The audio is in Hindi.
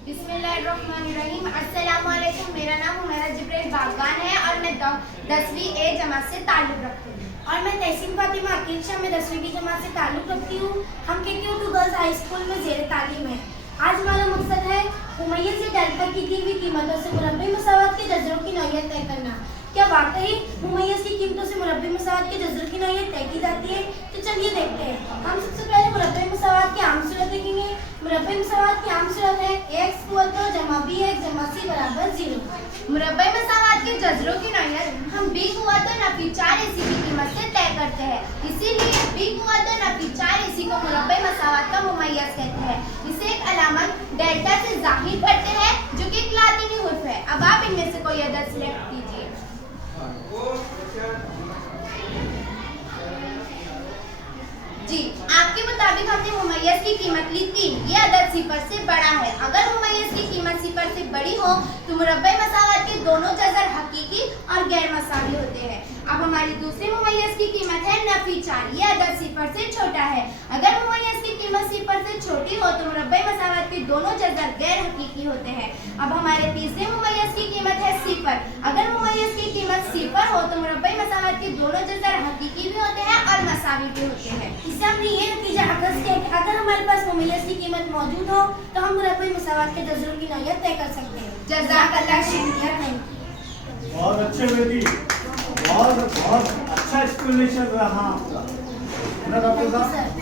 बिस्मिल्लाहिर्रहमानिर्रहीम। अस्सलामुअलैकुम। मेरा नाम हुमैरा जिब्राइल बागवान है और मैं 10वीं ए जमात से ताल्लुक़ रखती हूँ। और मैं तहसीन फातिमा अकील शाह में 10वीं बी जमात से ताल्लुक़ रखती हूँ। हम KQ2 गर्ल्स हाई स्कूल में ज़ेर तालीम है। आज हमारा मकसद है मुमय्यज़ डेल्टा की दी हुई कीमतों से मुरब्बी मसावत के जज़रों की नौइयत तय करना। क्या वाकई मुमय्यज़ की कीमतों से मुरब्बी मसावत के जज़रों की नौइयत तय की जाती है? तो चलिए देखते हैं। हम सबसे पहले मुरब्बी मसावत की आम सूरत देखेंगे। मुरब्बी मसावत की आम सूरत है x = जमा b x जमा c बराबर 0। मुरब्बी मसावत के जज़रों की नौइयत हम b = नफ़ी 4ac की कीमत से तय करते हैं। इसीलिए b = नफ़ी 4ac को मुरब्बी मसावत का मुमय्यज़ कहते हैं। इसे एक अलामत डेल्टा से ज़ाहिर करते हैं जो कि एक लातीनी हुर्फ है। अब आप इनमें से कोई अदद सिलेक्ट कीजिए। जी, आपके मुताबिक हमने मुमय्यज़ की कीमत ली 3। ये अदद 0 से बड़ा है। अगर मुमय्यज़ की कीमत 0 से बड़ी हो तो मुरब्बी मसावत के दोनों जज़र हकीकी और गैर मसावी होते हैं। अब हमारी दूसरी मुमय्यज़ की कीमत है नफ़ी 4। ये अदद 0 से छोटा है। अगर मुमय्यज़ की कीमत 0 से छोटी हो तो मुरब्बी मसावत के दोनों जज़र गैर हकीकी होते हैं। अब हमारे तीसरे मुमय्यज़ की कीमत है 0। अगर मुमय्यज़ की कीमत 0 हो तो मुरब्बी मसावत के दोनों जज़र हकीकी भी होते हैं और मसावी भी होते हैं। इससे हमने ये नतीजा हासिल किया कि अगर हमारे पास मुमय्यज़ की कीमत मौजूद हो तो हम मुरब्बी मसावत के जज़रों की नौइयत तय कर सकते हैं। जज़ाकल्लाह शुक्रिया। बहुत अच्छे बेटी, बहुत अच्छा एक्सप्लेनेशन रहा आपका। ना डॉक्टर साहब?